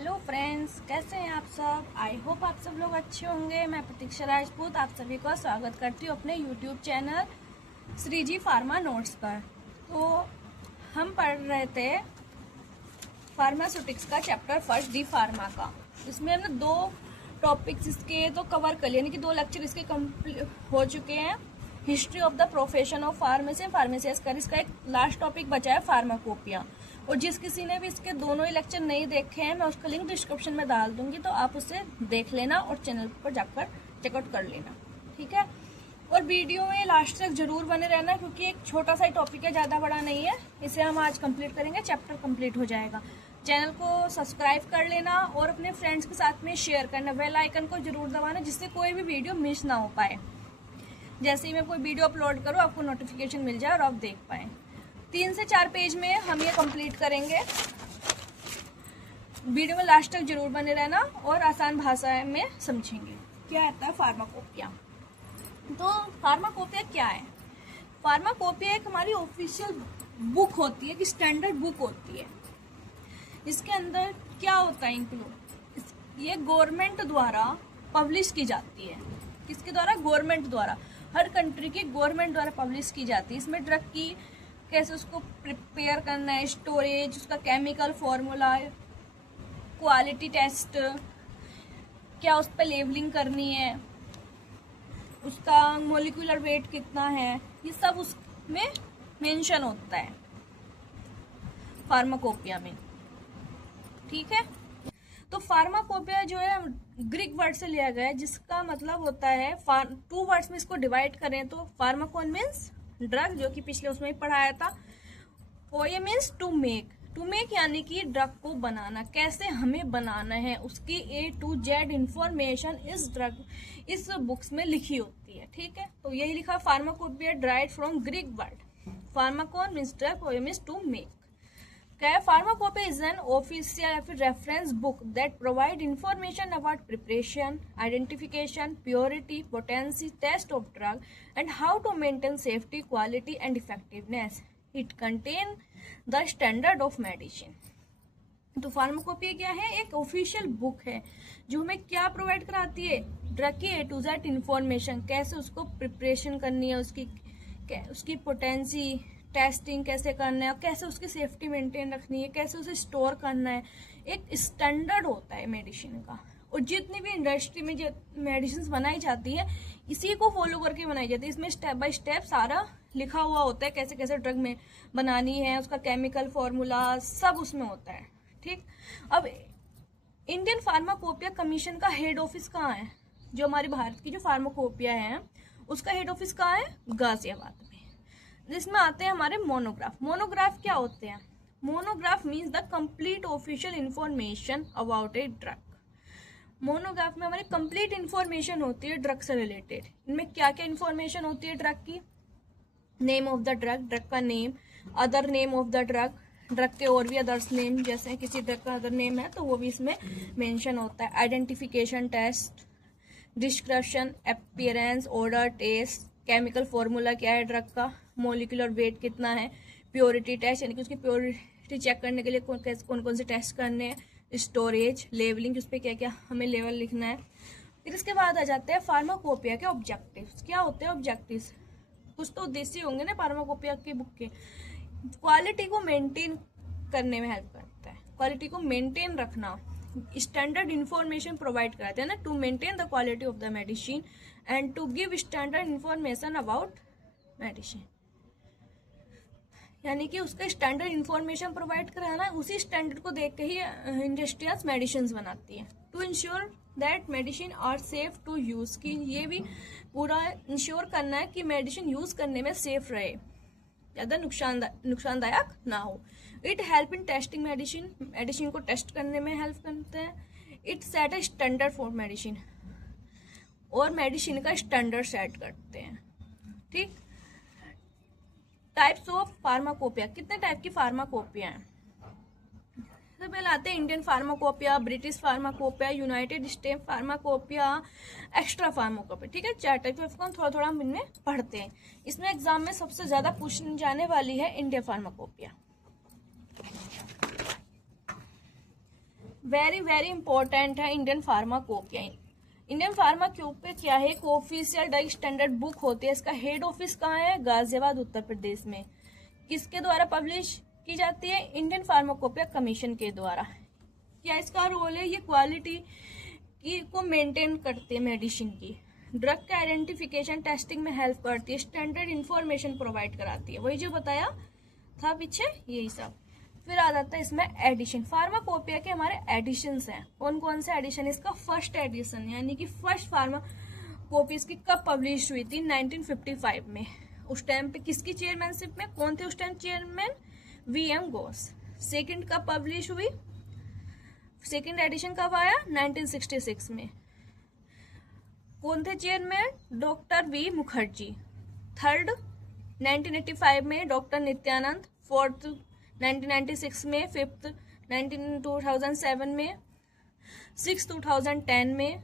Hello friends, कैसे हैं आप सब। आई होप आप सब लोग अच्छे होंगे। मैं प्रतीक्षा राजपूत आप सभी का स्वागत करती हूँ अपने यूट्यूब चैनल श्री जी फार्मा नोट्स पर। तो हम पढ़ रहे थे फार्मास्यूटिक्स का चैप्टर फर्स्ट डी फार्मा का। इसमें हमने 2 टॉपिक्स इसके तो कवर कर लिए, यानी कि 2 लेक्चर इसके कंप्लीट हो चुके हैं। History of the profession of pharmacy and pharmacist कर इसका एक लास्ट टॉपिक बचा है फार्माकोपिया। और जिस किसी ने भी इसके दोनों ही लेक्चर नहीं देखे हैं, मैं उसका लिंक डिस्क्रिप्शन में डाल दूंगी, तो आप उसे देख लेना और चैनल पर जाकर चेकआउट कर लेना, ठीक है। और वीडियो में लास्ट तक जरूर बने रहना, क्योंकि एक छोटा सा टॉपिक है, ज़्यादा बड़ा नहीं है। इसे हम आज कंप्लीट करेंगे, चैप्टर कंप्लीट हो जाएगा। चैनल को सब्सक्राइब कर लेना और अपने फ्रेंड्स के साथ में शेयर करना। बेल आइकन को जरूर दबाना, जिससे कोई भी वीडियो मिस ना हो पाए। जैसे ही मैं कोई वीडियो अपलोड करूँ आपको नोटिफिकेशन मिल जाए और आप देख पाए। 3 से 4 पेज में हम ये कंप्लीट करेंगे। वीडियो में लास्ट तक जरूर बने रहना और आसान भाषा में समझेंगे क्या आता है फार्माकोपिया। तो फार्माकोपिया क्या है? फार्माकोपिया एक हमारी ऑफिशियल बुक होती है, कि स्टैंडर्ड बुक होती है। इसके अंदर क्या होता है इंक्लूड, ये गवर्नमेंट द्वारा पब्लिश की जाती है। किसके द्वारा? गवर्नमेंट द्वारा। हर कंट्री की गवर्नमेंट द्वारा पब्लिश की जाती है। इसमें ड्रग की कैसे उसको प्रिपेयर करना है, स्टोरेज, उसका केमिकल फॉर्मूला, क्वालिटी टेस्ट, क्या उस पर लेबलिंग करनी है, उसका मोलिकुलर वेट कितना है, ये सब उसमें मेंशन होता है फार्माकोपिया में, ठीक है। तो फार्माकोपिया जो है ग्रीक वर्ड से लिया गया है, जिसका मतलब होता है 2 वर्ड्स में इसको डिवाइड करें तो फार्माकोन मीन्स ड्रग, जो कि पिछले उसमें ही पढ़ाया था। Poeia means to make. To make यानी कि ड्रग को बनाना, कैसे हमें बनाना है, उसकी A to Z इंफॉर्मेशन इस ड्रग इस बुक्स में लिखी होती है, ठीक है। तो यही लिखा pharmacopoeia derived from Greek word. Pharmakon means drug, पोए मीन्स टू मेक। क्या है? फार्माकोपिया इज एन ऑफिशियल या फिर reference book that provide information about preparation, identification, purity, potency, test of drug and how to maintain safety, quality and effectiveness. It contain the standard of medicine. तो pharmacopoeia क्या है? एक official book है जो हमें क्या प्रोवाइड कराती है? ड्रग की A to Z इंफॉर्मेशन, कैसे उसको प्रिपरेशन करनी है, उसकी पोटेंसी, टेस्टिंग कैसे करना है, और कैसे उसकी सेफ्टी मेंटेन रखनी है, कैसे उसे स्टोर करना है। एक स्टैंडर्ड होता है मेडिसिन का। और जितनी भी इंडस्ट्री में जो मेडिसिन बनाई जाती है, इसी को फॉलो करके बनाई जाती है। इसमें स्टेप बाय स्टेप सारा लिखा हुआ होता है, कैसे कैसे ड्रग में बनानी है, उसका केमिकल फॉर्मूला सब उसमें होता है, ठीक। अब इंडियन फार्माकोपिया कमीशन का हेड ऑफिस कहाँ है? जो हमारी भारत की जो फार्माकोपिया है उसका हेड ऑफिस कहाँ है? गाजियाबाद में। जिसमें आते हैं हमारे मोनोग्राफ। मोनोग्राफ क्या होते हैं? Monograph means the complete official information about a drug. Monograph में हमारी कंप्लीट इंफॉर्मेशन होती है ड्रग से रिलेटेड। इनमें क्या क्या इंफॉर्मेशन होती है ड्रग की? Name of the drug, drug का name, other name of the drug, drug के और भी अदर्स नेम, जैसे किसी ड्रग का अदर नेम है तो वो भी इसमें मेंशन होता है। Identification test, description, appearance, order, test, chemical formula क्या है ड्रग का, मोलिकुलर वेट कितना है, प्योरिटी टेस्ट यानी कि उसकी प्योरिटी चेक करने के लिए कौन कौन से टेस्ट करने हैं, स्टोरेज, लेवलिंग, उस पर क्या क्या हमें लेवल लिखना है। फिर इसके बाद आ जाते हैं फार्माकोपिया के ऑब्जेक्टिव्स। क्या होते हैं ऑब्जेक्टिव्स? कुछ तो उद्देश्य होंगे ना फार्माकोपिया की बुक के। क्वालिटी को मेंटेन करने में हेल्प करता है, क्वालिटी को मेंटेन रखना, स्टैंडर्ड इंफॉर्मेशन प्रोवाइड कराते हैं ना, to maintain the quality of the medicine and to give standard information about medicine. यानी कि उसका स्टैंडर्ड इंफॉर्मेशन प्रोवाइड कराना, उसी स्टैंडर्ड को देख के ही इंडस्ट्रियल्स मेडिसिन बनाती है। To ensure that medicine are safe to use, की ये भी पूरा इंश्योर करना है कि मेडिसिन यूज करने में सेफ रहे, ज़्यादा नुकसानदायक ना हो। It help in testing medicine, medicine को टेस्ट करने में हेल्प करते हैं। It set a standard for medicine, और मेडिसिन का स्टैंडर्ड सेट करते हैं, ठीक। Types of pharmacopoeia. कितने टाइप की फार्माकोपिया हैं? सबसे पहले आते हैं Indian pharmacopoeia, British pharmacopoeia, United state pharmacopoeia, extra pharmacopoeia, ठीक है। 4 टाइप के थोड़ा थोड़ा हम इनमें पढ़ते हैं। इसमें एग्जाम में सबसे ज्यादा पूछने जाने वाली है Indian pharmacopoeia. Very very important है इंडियन फार्माकोपिया। इंडियन फार्माकोपिया क्या है? एक ऑफिशियल ड्रग स्टैंडर्ड बुक होती है। इसका हेड ऑफिस कहाँ है? गाजियाबाद, उत्तर प्रदेश में। किसके द्वारा पब्लिश की जाती है? इंडियन फार्माकोपिया कमीशन के द्वारा। क्या इसका रोल है? ये क्वालिटी को मेंटेन करती है मेडिसिन की, ड्रग का आइडेंटिफिकेशन टेस्टिंग में हेल्प करती है, स्टैंडर्ड इंफॉर्मेशन प्रोवाइड कराती है, वही जो बताया था पीछे, यही सब। फिर आ जाता है इसमें एडिशन। फार्माकोपिया के हमारे एडिशंस हैं। कौन कौन से एडिशन? इसका फर्स्ट एडिशन यानी कि फर्स्ट फार्माकोपिया इसकी कब पब्लिश हुई थी? 1955 में। उस टाइम पे किसकी चेयरमैनशिप में? कौन थे उस time chairman? VM Ghosh. Second कब पब्लिश हुई? सेकंड एडिशन कब आया? 1966 में। कौन थे chairman? Doctor V Mukherjee. Third 1985 में डॉक्टर नित्यानंद। फोर्थ 1996 में। फिफ्थ 2007 में। सिक्स 2010 में।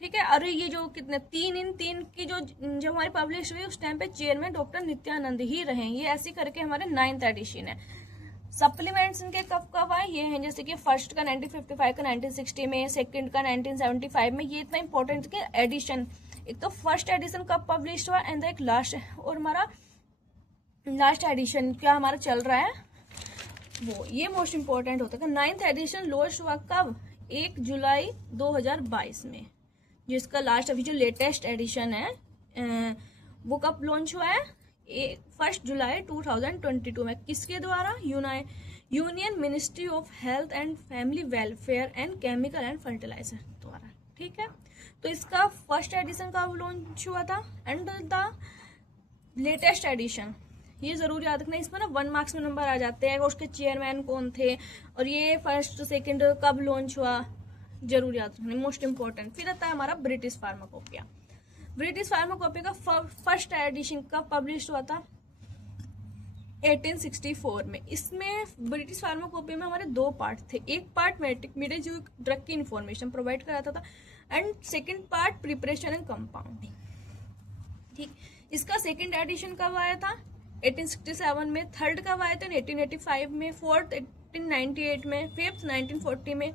ठीक है। और ये जो कितने तीन की जो हमारी पब्लिश हुई उस टाइम पे चेयरमैन डॉक्टर नित्यानंद ही रहे। ये ऐसे करके हमारे 9th एडिशन है। सप्लीमेंट्स इनके कब कब आए ये हैं, जैसे कि फर्स्ट का 1955 का 1960 में, सेकंड का 1975 में। ये इतना इंपॉर्टेंट कि एडिशन, एक तो फर्स्ट एडिशन कब पब्लिश हुआ एंड एक लास्ट, और हमारा लास्ट एडिशन क्या हमारा चल रहा है वो, ये मोस्ट इंपॉर्टेंट होता है। 9th एडिशन लॉन्च हुआ कब? 1 जुलाई 2022 में। जिसका लास्ट अभी जो लेटेस्ट एडिशन है वो कब लॉन्च हुआ है? 1 जुलाई 2022 में। किसके द्वारा? Union ministry of health and family welfare and chemical and fertiliser द्वारा। ठीक है। तो इसका फर्स्ट एडिशन कब लॉन्च हुआ था एंड द लेटेस्ट एडिशन, ये जरूर याद रखना। इसमें ना 1 मार्क्स में नंबर आ जाते हैं, उसके चेयरमैन कौन थे और ये फर्स्ट सेकंड कब लॉन्च हुआ, जरूर याद रखना, मोस्ट इंपॉर्टेंट। फिर आता है हमारा ब्रिटिश फार्माकोपिया। ब्रिटिश फार्माकोपिया का फर्स्ट एडिशन कब पब्लिश हुआ था? 1864 में। इसमें ब्रिटिश फार्माकोपिया में हमारे 2 पार्ट थे। एक पार्ट मेडिक जो ड्रग की इंफॉर्मेशन प्रोवाइड कराता था and second part preparation and compounding. ठीक। इसका सेकंड एडिशन कब आया था? 1867 में। थर्ड कब आया था? 1885 में। फोर्थ 1898 में। फिफ्थ 1940 में।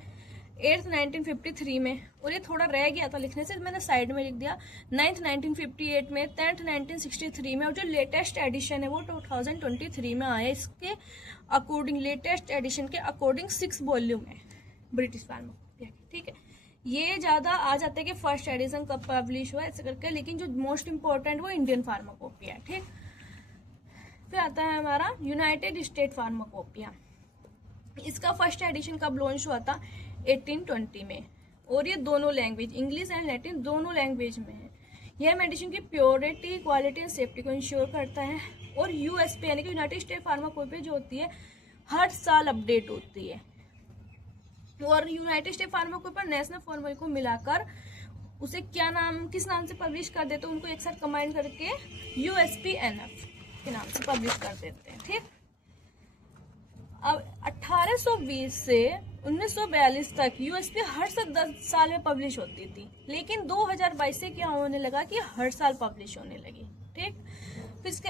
8th 1953 में। और ये थोड़ा रह गया था लिखने से, मैंने साइड में लिख दिया। 9th 1958 में। 10th 1963 में। और जो लेटेस्ट एडिशन है वो 2023 में आया। इसके अकॉर्डिंग, लेटेस्ट एडिशन के अकॉर्डिंग 6 वॉल्यूम है ब्रिटिश फार्माकोपिया। ठीक है। ये ज्यादा आ जाता है कि फर्स्ट एडिशन कब पब्लिश हुआ ऐसे करके, लेकिन जो मोस्ट इंपॉर्टेंट वो इंडियन फार्माकोपिया है। ठीक। फिर आता है हमारा यूनाइटेड स्टेट फार्माकोपिया। इसका फर्स्ट एडिशन कब लॉन्च हुआ था? 1820 में। और ये दोनों लैंग्वेज, इंग्लिश एंड लैटिन दोनों लैंग्वेज में है। यह मेडिसिन की प्योरिटी, क्वालिटी एंड सेफ्टी को इंश्योर करता है। और यूएसपी यानी कि यूनाइटेड स्टेट फार्माकोपिया जो होती है हर साल अपडेट होती है। और United state pharmacopoeia national pharma को मिलाकर उसे क्या नाम, किस नाम से पब्लिश कर देते हैं, उनको एक साथ कंबाइन करके USPNF के नाम से पब्लिश कर देते हैं। ठीक। अब 1820 से 1942 तक यूएसपी हर 10 साल में पब्लिश होती थी, लेकिन 2022 से क्या होने लगा कि हर साल पब्लिश होने लगी। ठीक। फिर इसके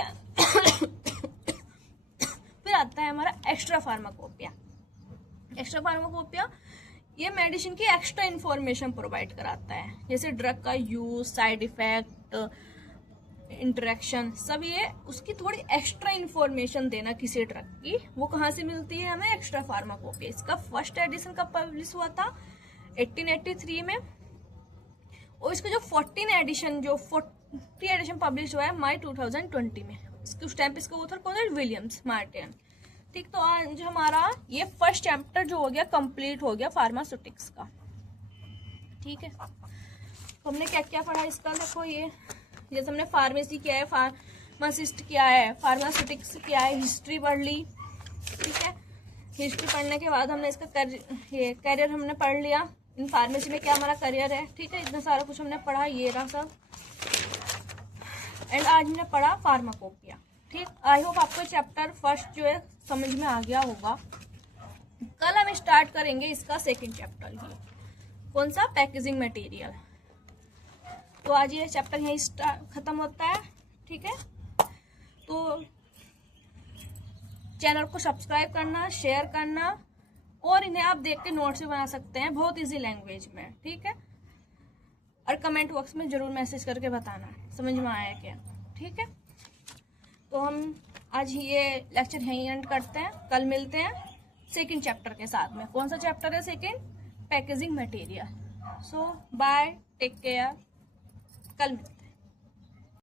फिर आता है हमारा एक्स्ट्रा फार्माकोपिया। एक्स्ट्रा फार्माकोपिया ये मेडिसिन की एक्स्ट्रा इंफॉर्मेशन प्रोवाइड कराता है, जैसे ड्रग का यूज, साइड इफेक्ट, इंटरेक्शन, सब ये उसकी थोड़ी एक्स्ट्रा इंफॉर्मेशन देना किसी ड्रग की, वो कहाँ से मिलती है हमें? Extra pharmacopoeia. इसका फर्स्ट एडिशन कब पब्लिश हुआ था? 1883 में। और इसका जो 40 एडिशन पब्लिश हुआ है मई 2020 में। उस टाइम पे इसका ऑथर कौन है? Williams Martin. ठीक। तो आज हमारा ये फर्स्ट चैप्टर जो हो गया कंप्लीट हो गया फार्मास्यूटिक्स का। ठीक है। तो हमने क्या क्या पढ़ा इसका, देखो ये जैसे हमने फार्मेसी क्या है, फार्मासिस्ट क्या है, फार्मास्यूटिक्स क्या है, हिस्ट्री पढ़ ली। ठीक है। हिस्ट्री पढ़ने के बाद हमने इसका करियर हमने पढ़ लिया, इन फार्मेसी में क्या हमारा करियर है। ठीक है। इतना सारा कुछ हमने पढ़ा, ये रहा सब। एंड आज हमने पढ़ा फार्माकोपिया। ठीक। आई होप आपको चैप्टर फर्स्ट जो है समझ में आ गया होगा। कल हम स्टार्ट करेंगे इसका सेकंड चैप्टर ही, कौन सा? Packaging material. तो आज ये चैप्टर यहीं खत्म होता है। ठीक है। तो चैनल को सब्सक्राइब करना, शेयर करना और इन्हें आप देख के नोट्स भी बना सकते हैं बहुत इजी लैंग्वेज में, ठीक है। और कमेंट बॉक्स में जरूर मैसेज करके बताना समझ में आया क्या, ठीक है। तो हम आज ये लेक्चर यहीं एंड करते हैं, कल मिलते हैं सेकंड चैप्टर के साथ में। कौन सा चैप्टर है second? Packaging material. So bye, take care, कल मिलते हैं।